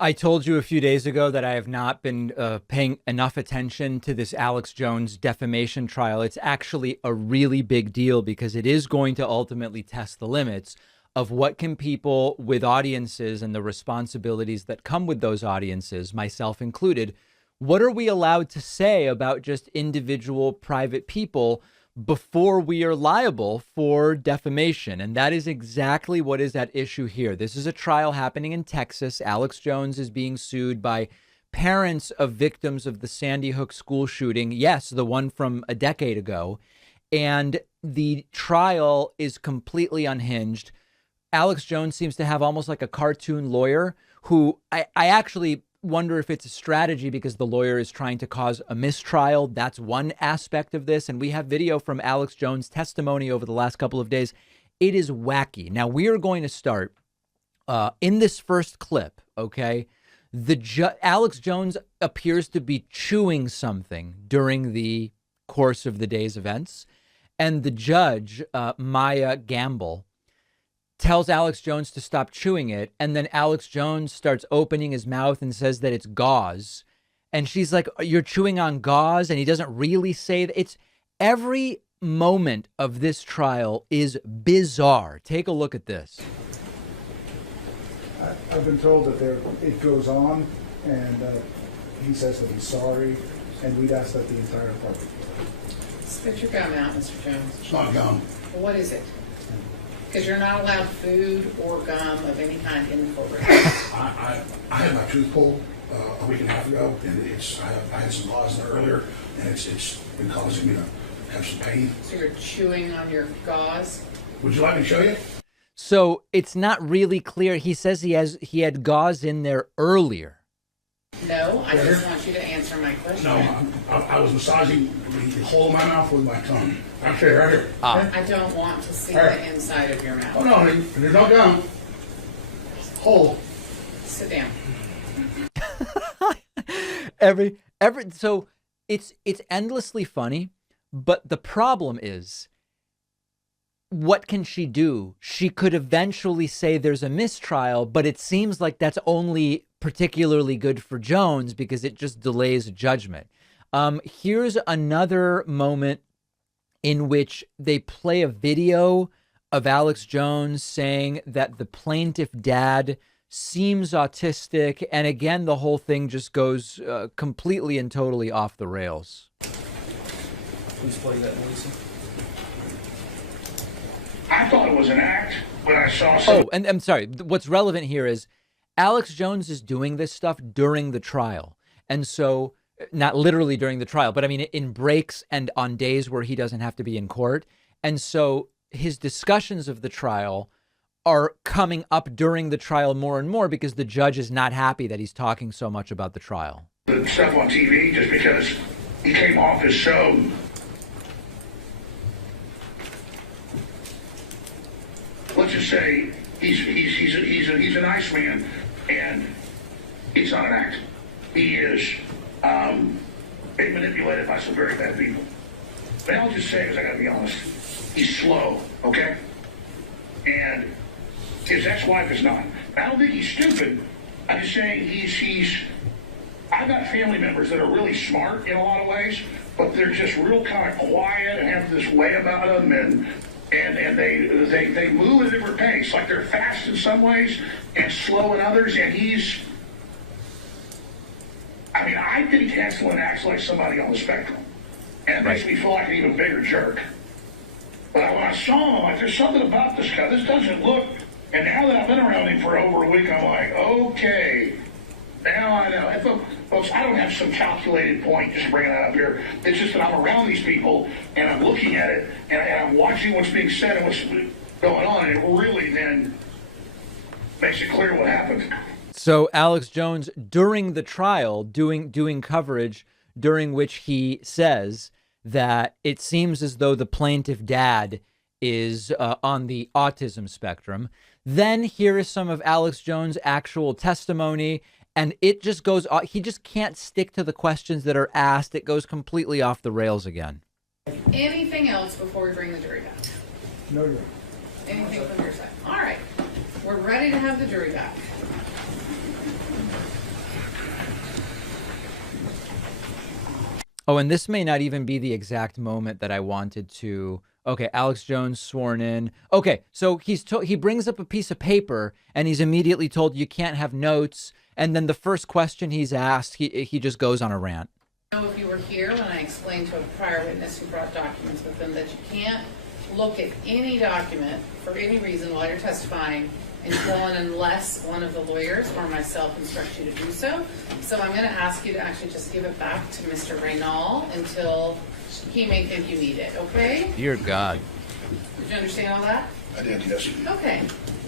I told you a few days ago that I have not been paying enough attention to this Alex Jones defamation trial. It's actually a really big deal because it is going to ultimately test the limits of what can people with audiences and the responsibilities that come with those audiences, myself included, what are we allowed to say about just individual private people before we are liable for defamation? And that is exactly what is at issue here. This is a trial happening in Texas. Alex Jones is being sued by parents of victims of the Sandy Hook school shooting. Yes, the one from a decade ago. And the trial is completely unhinged. Alex Jones seems to have almost like a cartoon lawyer who I actually wonder if it's a strategy because the lawyer is trying to cause a mistrial. That's one aspect of this. And we have video from Alex Jones' testimony over the last couple of days. It is wacky. Now, we are going to start in this first clip, okay? Alex Jones appears to be chewing something during the course of the day's events. And the judge, Maya Gamble, tells Alex Jones to stop chewing it. And then Alex Jones starts opening his mouth and says that it's gauze. And she's like, you're chewing on gauze. And he doesn't really say that. It's every moment of this trial is bizarre. Take a look at this. I've been told that it goes on, and he says that he's sorry, and we'd ask that the entire public. Spit your gum out, Mr. Jones. It's not gum. Well, what is it? Because you're not allowed food or gum of any kind in the courtroom. I had my tooth pulled a week and a half ago, and I had some gauze in there earlier, and it's been causing me to have some pain. So you're chewing on your gauze? Would you like me to show you? So it's not really clear. He says he had gauze in there earlier. No, I just want you to answer my question. No, I was massaging the hole in my mouth with my tongue. Actually, right here. I don't want to see the inside of your mouth. Oh, no, there's no gum. Hole. Sit down. So it's endlessly funny, but the problem is, what can she do? She could eventually say there's a mistrial, but it seems like that's only particularly good for Jones because it just delays judgment. Here's another moment in which they play a video of Alex Jones saying that the plaintiff dad seems autistic. And again, the whole thing just goes completely and totally off the rails. Please play that, Melissa. I thought it was an act when I saw some. Oh, and I'm sorry. What's relevant here is Alex Jones is doing this stuff during the trial. And so not literally during the trial, but I mean, in breaks and on days where he doesn't have to be in court. And so his discussions of the trial are coming up during the trial more and more because the judge is not happy that he's talking so much about the trial. The stuff on TV just because he came off his show. Let's just say he's a nice man, and he's not an act. He is being manipulated by some very bad people. But I'll just say, because I got to be honest, he's slow, okay? And his ex-wife is not. I don't think he's stupid. I'm just saying I've got family members that are really smart in a lot of ways, but they're just real kind of quiet and have this way about them, and they move at a different pace. Like they're fast in some ways and slow in others, and I think Hanselman acts like somebody on the spectrum. And it makes me feel like an even bigger jerk. But when I saw him, I'm like, there's something about this guy. This doesn't look. And now that I've been around him for over a week, I'm like, okay, now I know. Folks, I don't have some calculated point just bringing that up here. It's just that I'm around these people, and I'm looking at it, and I'm watching what's being said and what's going on, and it really then makes it clear what happened. So Alex Jones, during the trial, doing coverage during which he says that it seems as though the plaintiff dad is on the autism spectrum. Then here is some of Alex Jones' actual testimony, and it just goes, he just can't stick to the questions that are asked. It goes completely off the rails again. Anything else before we bring the jury back? No, you're. Anything from your side? All right. We're ready to have the jury back. Oh, and this may not even be the exact moment that I wanted to. Okay, Alex Jones sworn in. Okay, so he brings up a piece of paper and he's immediately told you can't have notes. And then the first question he's asked, he just goes on a rant. I don't know if you were here when I explained to a prior witness who brought documents with them that you can't look at any document for any reason while you're testifying unless one of the lawyers or myself instructs you to do so. So I'm going to ask you to actually just give it back to Mr. Reynal until he may think you need it, okay? Dear God. Did you understand all that? I did, yes. Okay.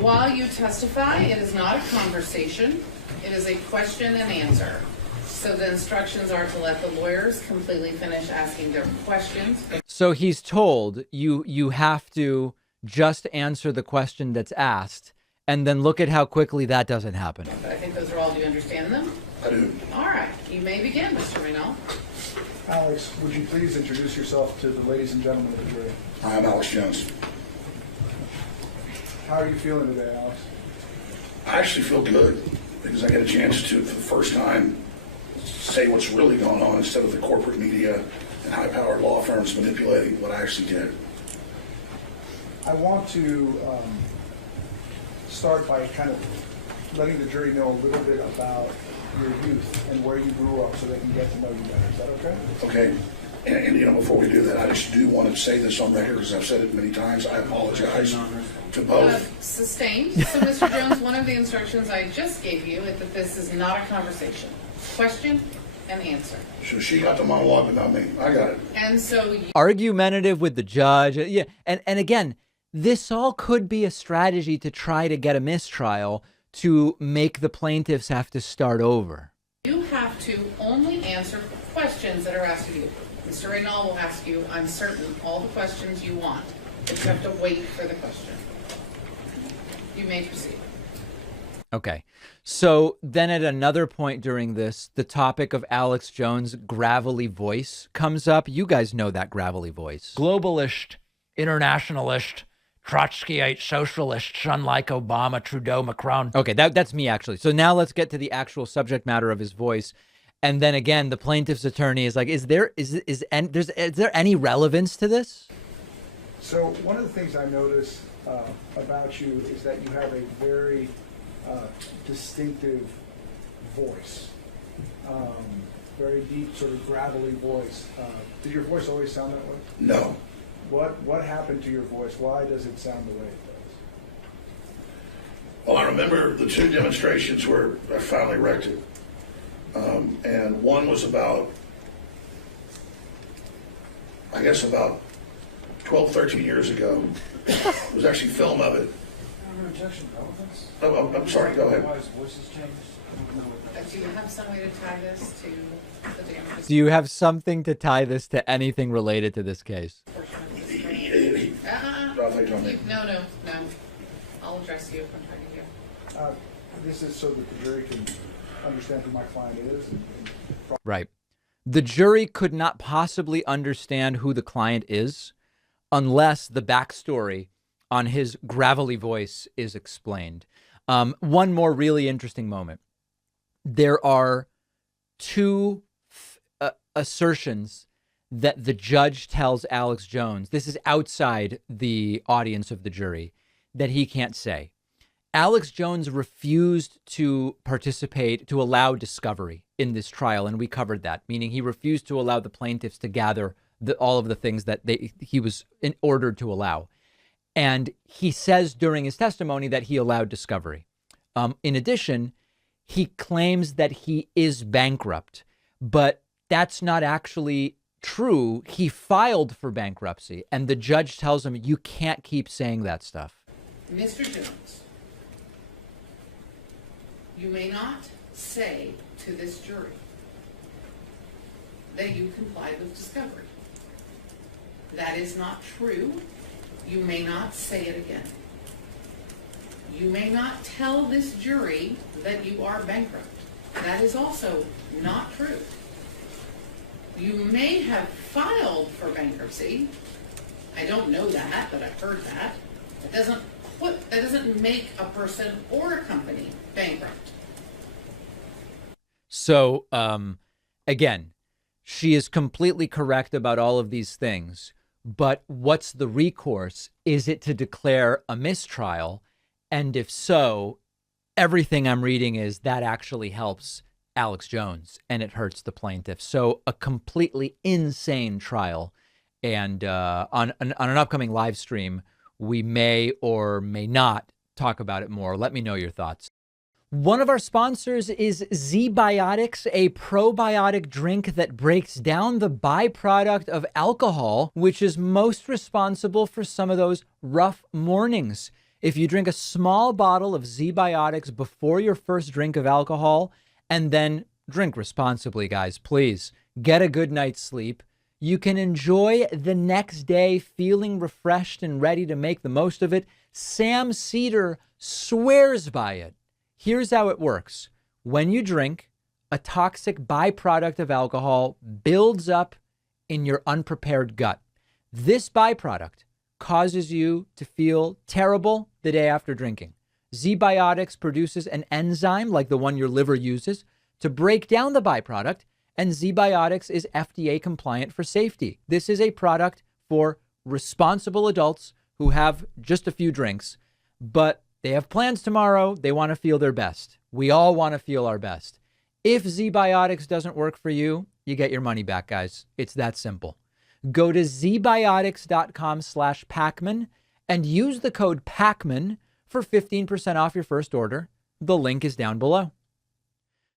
While you testify, it is not a conversation. It is a question and answer. So the instructions are to let the lawyers completely finish asking their questions. So he's told you have to just answer the question that's asked, and then look at how quickly that doesn't happen. But I think those are all. Do you understand them? I do. All right. You may begin, Mr. Reynal. Alex, would you please introduce yourself to the ladies and gentlemen of the jury? Hi, I'm Alex Jones. How are you feeling today, Alex? I actually feel good because I get a chance to, for the first time, say what's really going on instead of the corporate media and high-powered law firms manipulating what I actually did. I want to start by kind of letting the jury know a little bit about your youth and where you grew up so they can get to know you better. Is that okay? Okay. And you know, before we do that, I just do want to say this on record because I've said it many times. I apologize to both. Sustained. So, Mr. Jones, one of the instructions I just gave you is that this is not a conversation. Question and answer. So she got the monologue, but not me. I got it. And so Argumentative with the judge. Yeah. And again, this all could be a strategy to try to get a mistrial to make the plaintiffs have to start over. you have to only answer questions that are asked of you. Mr. Reynal will ask you, I'm certain, all the questions you want, but you have to wait for the question. You may proceed. Okay. So then at another point during this, the topic of Alex Jones' gravelly voice comes up. You guys know that gravelly voice. Globalist, internationalist, Trotskyite socialists, unlike Obama, Trudeau, Macron. Okay, that's me actually. So now let's get to the actual subject matter of his voice. And then again, the plaintiff's attorney is like, is there any relevance to this? So one of the things I notice about you is that you have a very distinctive voice, very deep, sort of gravelly voice. Did your voice always sound that way? No. What happened to your voice? Why does it sound the way it does? Well, I remember the two demonstrations where I finally wrecked it. And one was about 12, 13 years ago. It was actually film of it. Oh, I'm sorry, go ahead. Do you have some way to tie this to the damages? Do you have something to tie this to anything related to this case? No. I'll address you if I'm talking to you. This is so that the jury can understand who my client is. Right. The jury could not possibly understand who the client is unless the backstory on his gravelly voice is explained. One more really interesting moment. There are two assertions that the judge tells Alex Jones, this is outside the audience of the jury, that he can't say. Alex Jones refused to participate, to allow discovery in this trial, and we covered that, meaning he refused to allow the plaintiffs to gather all of the things that he was ordered to allow. And he says during his testimony that he allowed discovery. In addition, he claims that he is bankrupt, but that's not actually true. He filed for bankruptcy, and the judge tells him, you can't keep saying that stuff. Mr. Jones, you may not say to this jury that you complied with discovery. That is not true. You may not say it again. You may not tell this jury that you are bankrupt. That is also not true. You may have filed for bankruptcy. I don't know that, but I've heard that. That doesn't make a person or a company bankrupt. So, again, She is completely correct about all of these things. But what's the recourse? Is it to declare a mistrial? And if so, everything I'm reading is that actually helps Alex Jones and it hurts the plaintiff. So a completely insane trial. And on an upcoming live stream, we may or may not talk about it more. Let me know your thoughts. One of our sponsors is ZBiotics, a probiotic drink that breaks down the byproduct of alcohol, which is most responsible for some of those rough mornings. If you drink a small bottle of ZBiotics before your first drink of alcohol, and then drink responsibly, guys, please. Get a good night's sleep. You can enjoy the next day feeling refreshed and ready to make the most of it. Sam Cedar swears by it. Here's how it works. When you drink, a toxic byproduct of alcohol builds up in your unprepared gut. This byproduct causes you to feel terrible the day after drinking. ZBiotics produces an enzyme like the one your liver uses to break down the byproduct, and ZBiotics is FDA compliant for safety. This is a product for responsible adults who have just a few drinks, but they have plans tomorrow. They want to feel their best. We all want to feel our best. If ZBiotics doesn't work for you, you get your money back, guys. It's that simple. Go to zbiotics.com/Pacman and use the code Pacman for 15% off your first order. The link is down below.